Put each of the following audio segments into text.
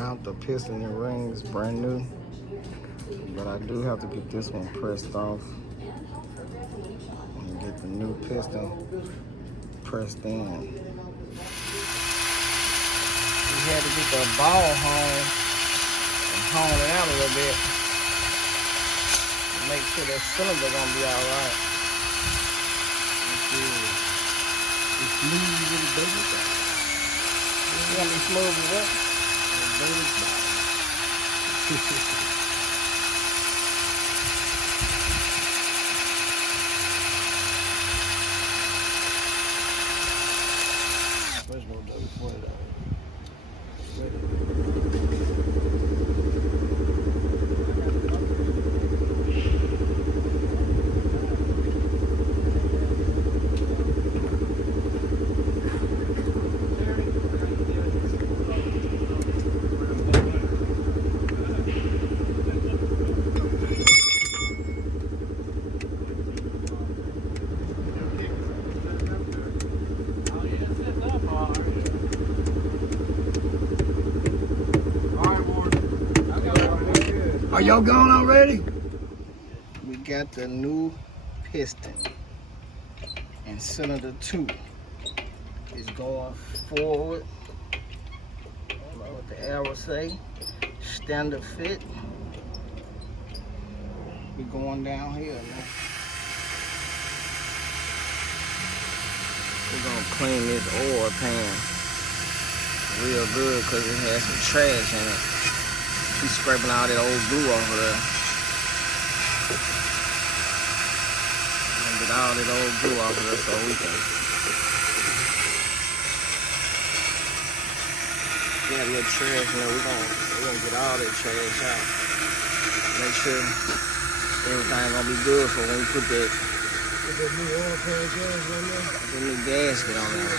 Found the piston and rings brand new, but I do have to get this one pressed off and get the new piston pressed in. We had to get the ball home and hone it out a little bit. Make sure that cylinder gonna be all right. It's smooth with the baby. You gonna be smooth with what? First one double point out. Are y'all gone already? We got the new piston and cylinder 2 is going forward. I don't know what the arrow say. Standard fit. We going down here now. We're gonna clean this oil pan real good because it has some trash in it. He's scraping all that old glue off of there. We're gonna get all that old glue off of there so we can get a little trash in there. We're gonna get all that trash out. Make sure everything's gonna be good for when we put that new oil pan gas on there. The new gasket on there.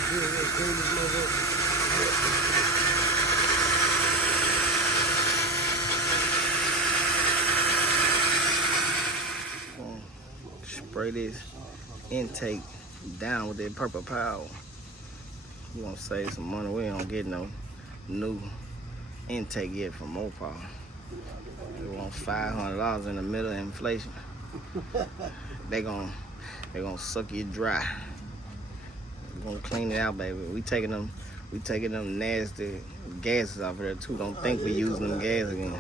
Spray this intake down with that purple power. We're gonna save some money. We don't get no new intake yet from Mopar. We want $500 in the middle of inflation. They gonna suck you dry. We're gonna clean it out, baby. We taking them nasty gases off of there too. Don't think we using them gas again.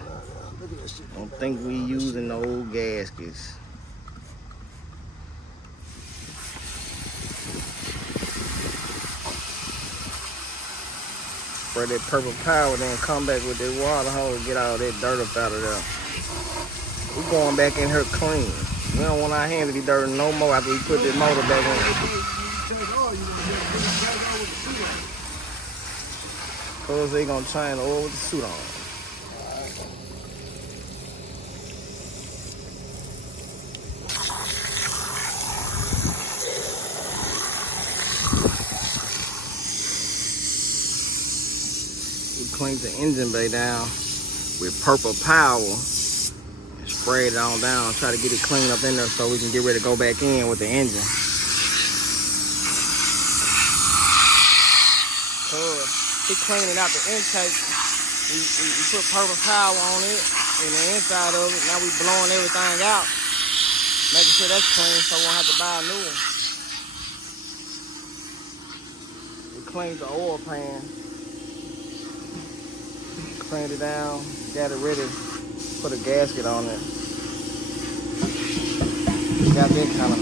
Don't think we using the old gaskets. Spray that purple power, then come back with that water hose and get all that dirt up out of there. We going back in here clean. We don't want our hands to be dirty no more after we put this motor back in. Cause they gonna change the oil with the suit on. We cleaned the engine bay down with purple power and sprayed it on down. Try to get it cleaned up in there so we can get ready to go back in with the engine. He cleaning out the intake. We put purple power on it and the inside of it. Now we blowing everything out, making sure that's clean so we won't have to buy a new one. We cleaned the oil pan. Cleaned it down, got it ready, put a gasket on it. Got that kind of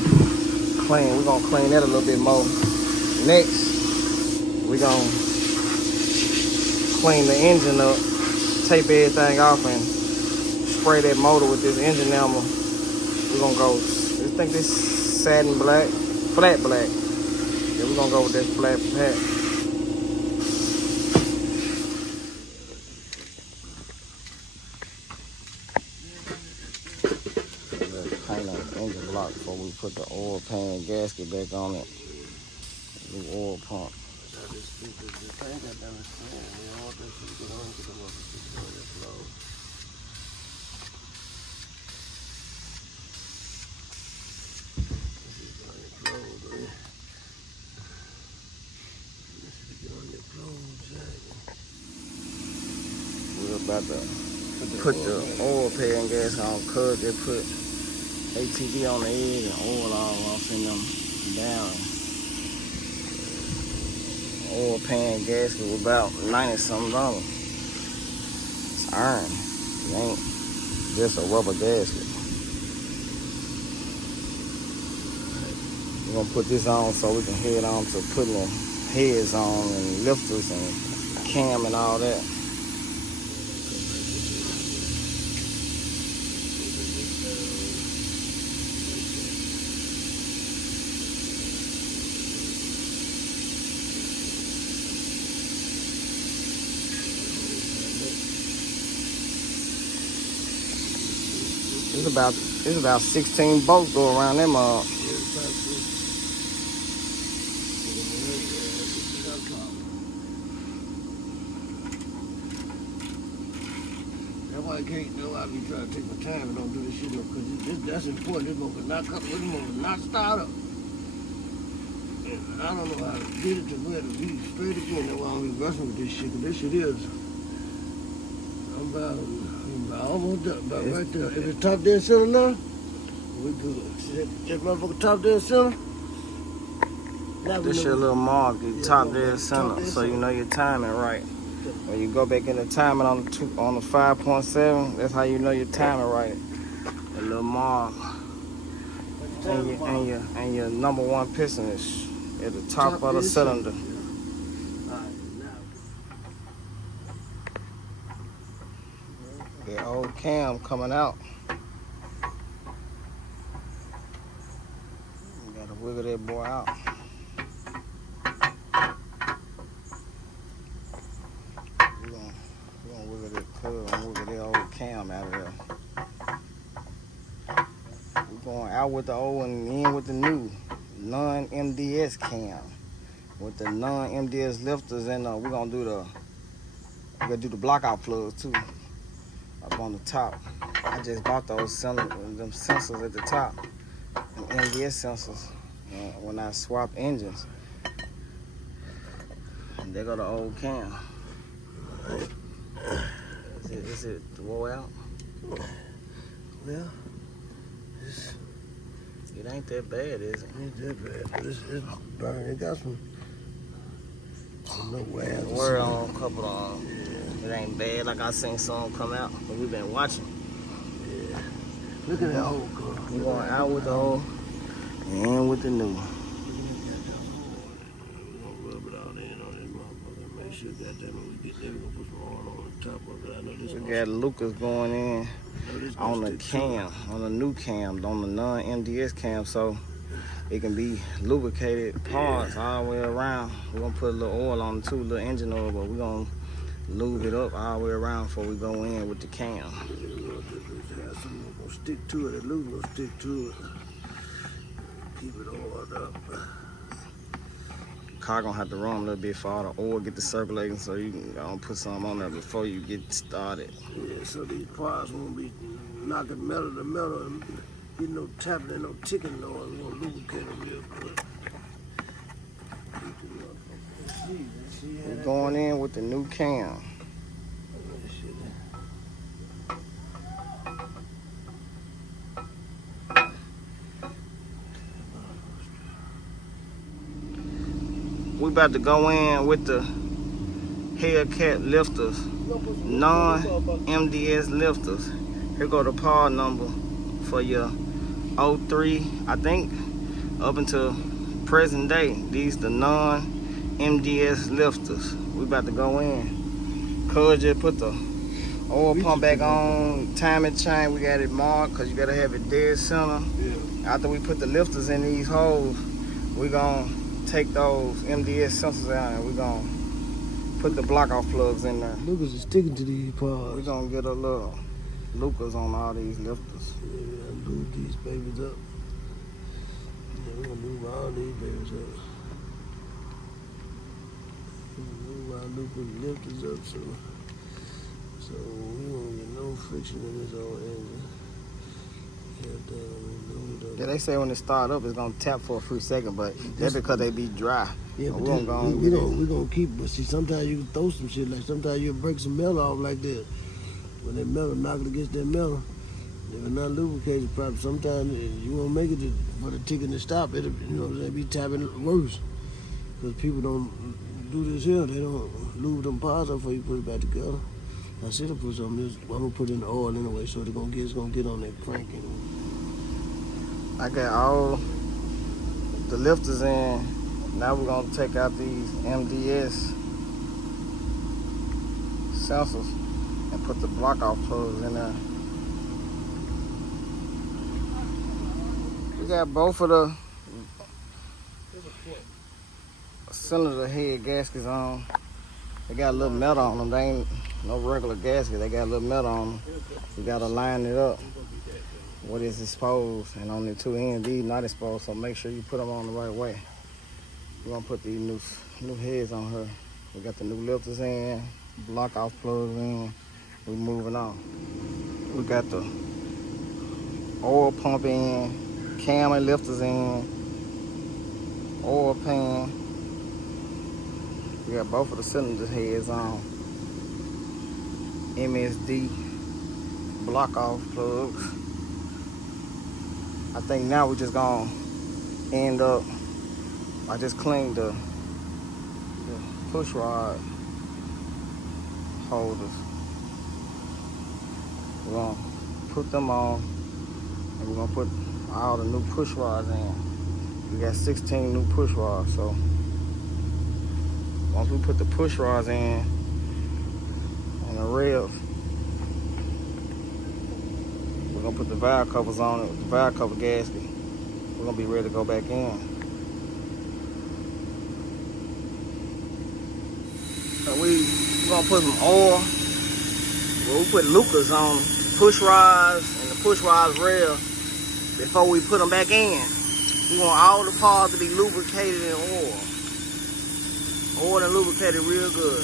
clean. We're gonna clean that a little bit more. Next, we're gonna clean the engine up, tape everything off, and spray that motor with this engine enamel. We're gonna go, I think this satin black, flat black. Yeah, we're gonna go with this flat pack. Engine block before we put the oil pan gasket back on it. New oil pump. about to put the oil pan and gas on. Cuz they put ATV on the edge and oil all off in them down. Oil pan gasket was about $90-something. It's iron. It ain't just a rubber gasket. We're gonna put this on so we can head on to putting the heads on and lifters and cam and all that. It's about 16 bolts go around them up. That's why I can't do. I be trying to take my time and don't do this shit up because that's important. This motor not start up. And I don't know how to get it to where to be straight again. That's why I'm reversing with this shit. Cause this shit is. I'm about almost done. About right there. If it's top dead center now, we good. See that motherfucker top dead center? This your little mark, you top dead center, so you know your timing right. When you go back in the timing on the 5.7, that's how you know your timing right. The little mark. And your number one piston is at the top of the cylinder. The old cam coming out. You gotta wiggle that boy out. We're gonna wiggle that plug and wiggle that old cam out of there. We're going out with the old and in with the new non-MDS cam. With the non-MDS lifters, and we're gonna do the blockout plugs too. Up on the top. I just bought them sensors at the top. Them MDS sensors when I swap engines. And there go the old cam. Is it wore out? Well, it ain't that bad, is it? It ain't that bad, but it's burning. It got some no wear. Wear on a couple of them. It ain't bad like I seen some come out, but we've been watching. Yeah. Look at that old car. We're going out with the old and with the new. We're gonna rub it all in on this motherfucker. Make sure goddamn when we get there, we're gonna put some oil on top of it. I know this. We got Lucas going in on the cam, on the new cam, on the non-MDS cam, so it can be lubricated parts all the way around. We're gonna put a little oil on it too, a little engine oil, but we're gonna lube it up all the way around before we go in with the cam. We're gonna stick to it. The lube gonna stick to it. Keep it oiled up. Car gonna have to run a little bit for all the oil get to circulating, so you can put some on there before you get started. Yeah, so these parts won't be knocking metal to metal and getting no tapping and no ticking noise. We're gonna lubricate them real quick. We're going in with the new cam. We about to go in with the Hellcat lifters, non-MDS lifters. Here go the part number for your 03, I think, up until present day. These the non-MDS lifters. We about to go in. Cuz just put the oil pump back on, timing chain, we got it marked because you gotta have it dead center. Yeah. After we put the lifters in these holes, we gonna take those MDS sensors out and we're gonna put the block off plugs in there. Lucas is sticking to these parts. We're gonna get a little loopers on all these lifters. Yeah, we gotta lube these babies up. Yeah, we're gonna move all these babies up. Move our loopers lifters up so we won't get no friction in this old engine. Yeah, they say when it start up, it's gonna tap for a few seconds, but that's because they be dry. Yeah, but we're gonna keep. But see, sometimes you can throw some shit. Like sometimes you break some metal off like that. when that metal knocking against that metal, if it's not lubricated properly, sometimes you won't make it for the ticking to stop. It'll, you know what I'm saying, be tapping worse. Because people don't do this here. They don't lube them parts up before you put it back together. I should have put some of this. I'm going to put in the oil anyway, so it's going to get on that crank. I got all the lifters in. Now we're going to take out these MDS sensors and put the block off plugs in there. We got both of the cylinder head gaskets on. They got a little metal on them. They ain't no regular gasket. They got a little metal on them. You gotta line it up. What is exposed, and on the two ends, these not exposed. So make sure you put them on the right way. We're gonna put these new heads on her. We got the new lifters in, block off plugs in. We moving on. We got the oil pump in, cam and lifters in, oil pan. We got both of the cylinder heads on. MSD block off plugs. I think now we're just gonna end up, I just cleaned the push rod holders. We're gonna put them on, and we're gonna put all the new push rods in. We got 16 new push rods, so once we put the push rods in and the rails, we're gonna put the valve covers on it, the valve cover gasket. We're gonna be ready to go back in. So we're gonna put some oil. Well, we put Lucas on push rods and the push rods rail before we put them back in. We want all the parts to be lubricated in oil. Oil and lubricated real good.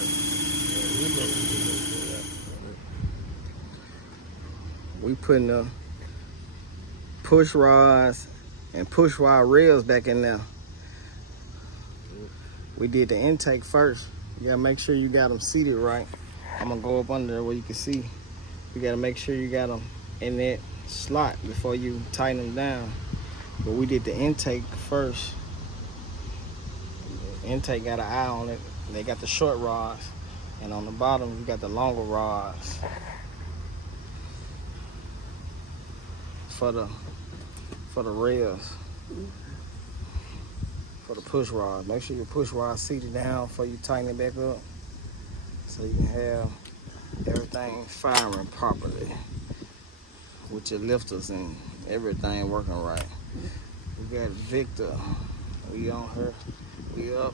We putting the push rods and push rod rails back in there. We did the intake first. You gotta make sure you got them seated right. I'm gonna go up under there where you can see. You gotta make sure you got them in that slot before you tighten them down. But we did the intake first. The intake got an eye on it. They got the short rods, and on the bottom you got the longer rods for the rails, for the push rod. Make sure your push rod seated down before you tighten it back up, so you can have everything firing properly with your lifters and everything working right. We got Victor. We on her. We up.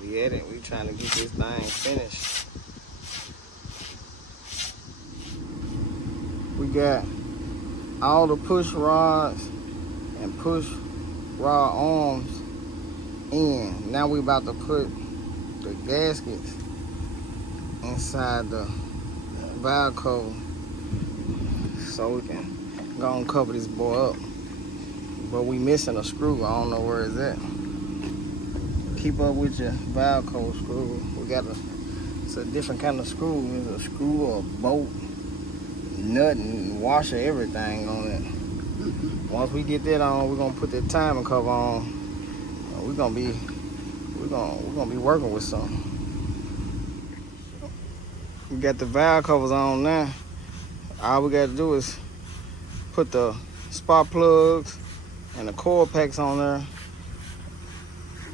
We at it. We trying to get this thing finished. We got all the push rods and push rod arms in. Now we about to put the gaskets inside the valve cover so we can go and cover this boy up. But we missing a screw. I don't know where it's at. Keep up with your valve cover screw. We got it's a different kind of screw. There's a screw, a bolt, nut, and washer, everything on it. Once we get that on, we're gonna put that timing cover on. We're gonna be working with something. We got the valve covers on now. All we got to do is put the spark plugs and the coil packs on there.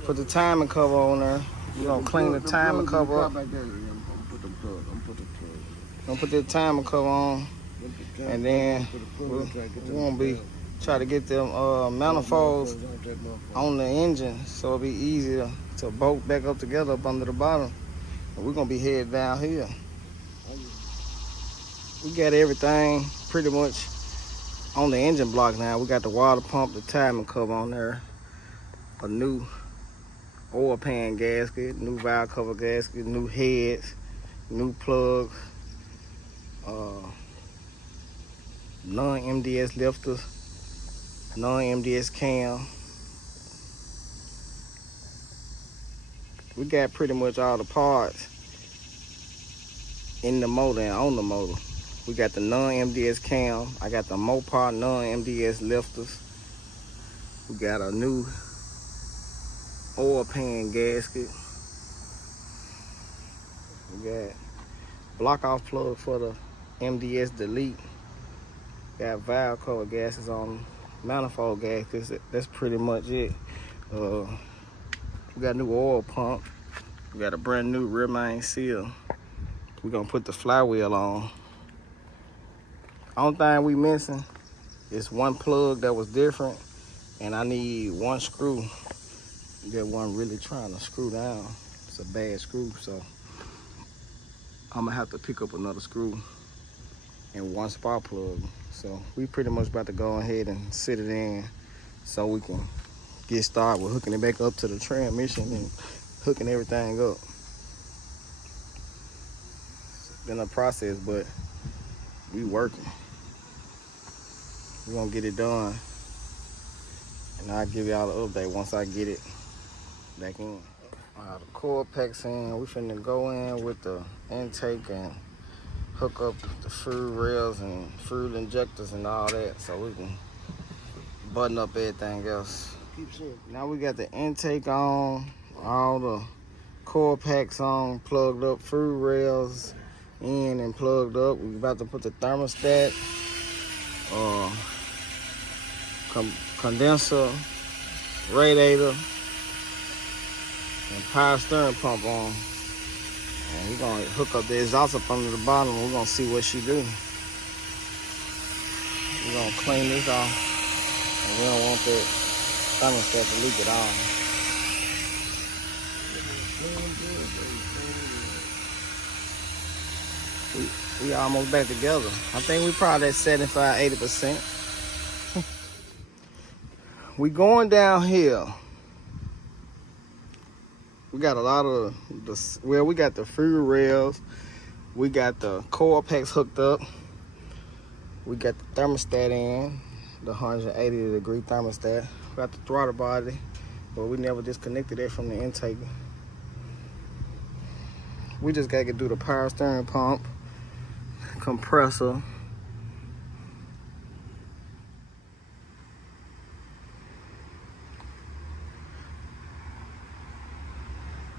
Put the timing cover on there. We're gonna clean the timing cover up. Gonna put that timing cover on, and then we're gonna be try to get them manifolds on the engine so it'll be easier to bolt back up together up under the bottom. And we're gonna be headed down here. We got everything pretty much on the engine block now. We got the water pump, the timing cover on there, a new oil pan gasket, new valve cover gasket, new heads, new plugs, non-MDS lifters, non-MDS cam. We got pretty much all the parts in the motor and on the motor. We got the non-MDS cam. I got the Mopar non-MDS lifters. We got a new oil pan gasket. We got block off plug for the MDS delete. Got valve cover gaskets on manifold gaskets. That's pretty much it. We got a new oil pump. We got a brand new rear main seal. We're gonna put the flywheel on. Only thing we missing is one plug that was different, and I need one screw that wasn't really trying to screw down. It's a bad screw, so I'm gonna have to pick up another screw and one spark plug. So we pretty much about to go ahead and sit it in so we can get started with hooking it back up to the transmission and hooking everything up. It's been a process, but we working. We're gonna get it done, and I'll give y'all the update once I get it back in. The core packs in. We finna go in with the intake and hook up the fuel rails and fuel injectors and all that, so we can button up everything else. Now we got the intake on, all the core packs on, plugged up, fuel rails in and plugged up. We about to put the thermostat, condenser, radiator, and power steering pump on. And we're gonna hook up the exhaust up under the bottom, and we're gonna see what she do. We're gonna clean this off, and we don't want that thermostat to leak at all. We almost back together. I think we probably at 75–80%. We going downhill. We got a lot of we got the fuel rails, we got the core packs hooked up, we got the thermostat in, the 180-degree thermostat. We got the throttle body, but we never disconnected it from the intake. We just gotta do the power steering pump, compressor,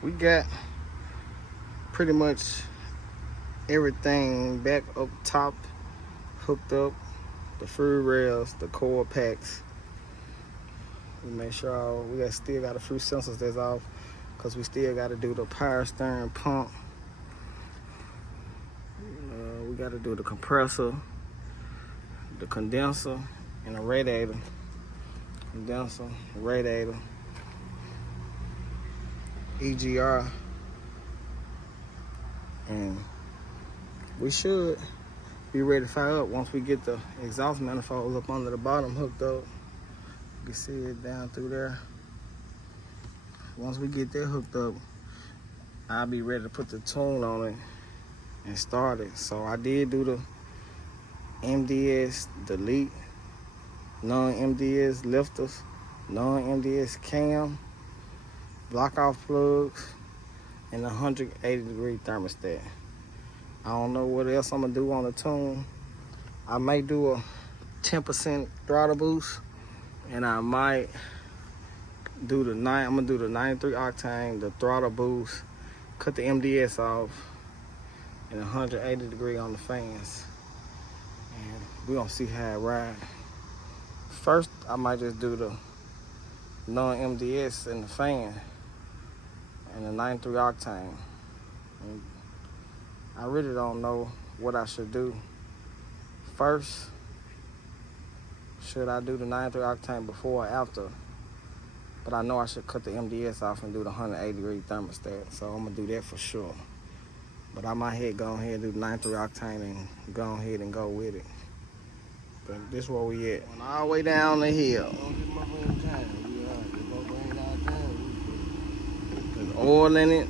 we got pretty much everything back up top hooked up, the fuel rails, the core packs. We make sure we still got a few sensors that's off because we still got to do the power steering pump. We got to do the compressor, the condenser, and the radiator. Condenser, radiator, EGR, and we should be ready to fire up once we get the exhaust manifold up under the bottom hooked up. You can see it down through there. Once we get that hooked up, I'll be ready to put the tune on it and start it. So I did do the MDS delete, non-MDS lifters, non-MDS cam, block off plugs, and a 180-degree thermostat. I don't know what else I'm gonna do on the tune. I may do a 10% throttle boost, and I might do I'm gonna do the 93 octane, the throttle boost, cut the MDS off, and 180-degree on the fans. And we're gonna see how it rides. First, I might just do the non-MDS in the fan and the 93 octane. And I really don't know what I should do. First, should I do the 93 octane before or after? But I know I should cut the MDS off and do the 180-degree thermostat, so I'm gonna do that for sure. But I might go ahead and do the 93 octane and go ahead and go with it. But this is where we at. All the way down the hill. There's oil in it,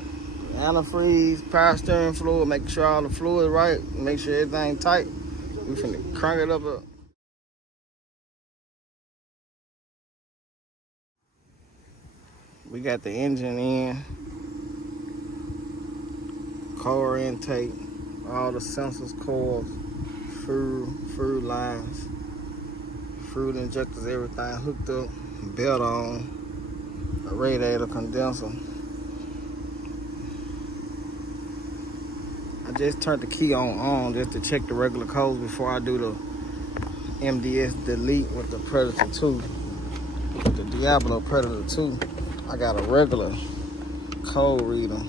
antifreeze, power steering fluid, making sure all the fluid is right, make sure everything tight. We finna crank it up. We got the engine in, core intake, all the sensors, coils, Fruit lines, fruit injectors, everything hooked up, belt on, a radiator condenser. I just turned the key on just to check the regular codes before I do the MDS delete with the Predator 2. With the Diablo Predator 2, I got a regular code reader.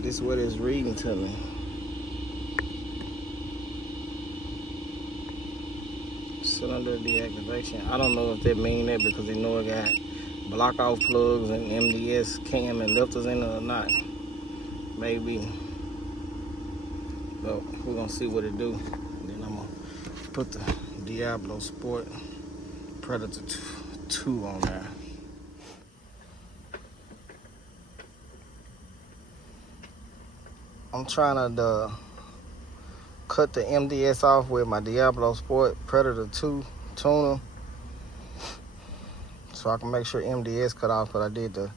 This is what it's reading to me. Cylinder deactivation. I don't know if that mean that because they know it got block off plugs and MDS cam and lifters in it or not. Maybe. But we're gonna see what it do. Then I'm gonna put the Diablo Sport Predator 2 on there. I'm trying to cut the MDS off with my Diablo Sport Predator 2 tuner so I can make sure MDS cut off, because I did the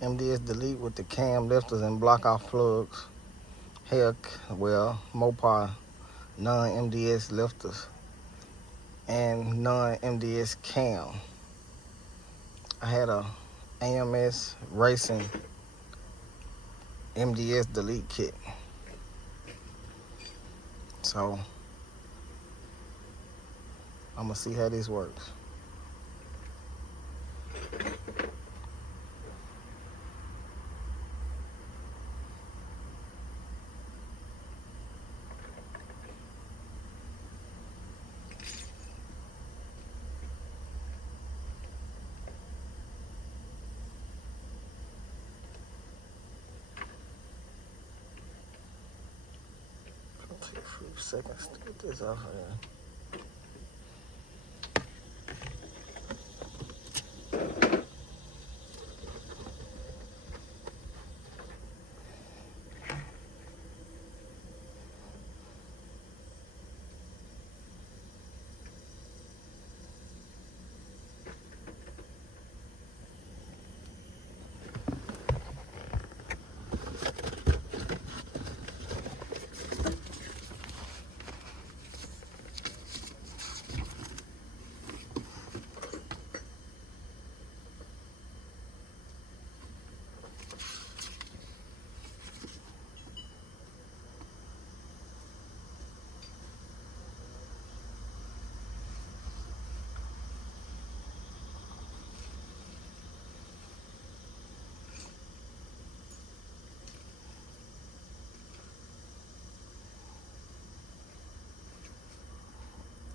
MDS delete with the cam lifters and block off plugs. Heck, well, Mopar non-MDS lifters and non-MDS cam. I had a AMS Racing MDS delete kit. So I'm gonna see how this works. Take a few seconds to get this off of there.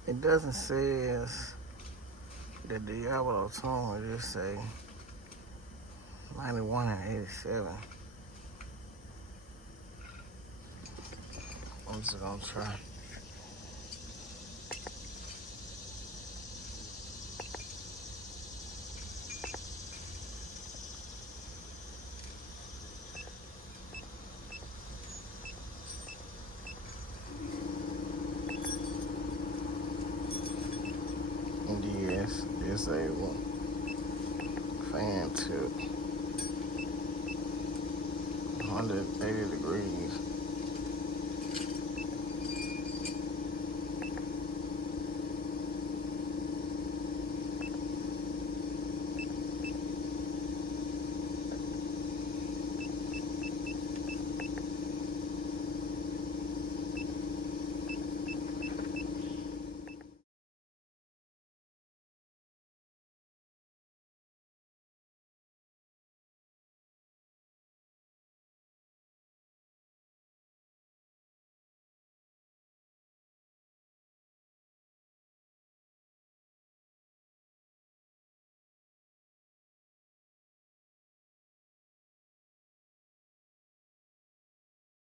It doesn't say the Diablo tone, it just say 91 and 87. I'm just gonna try. MDS, disable, fan tip, 180 degrees.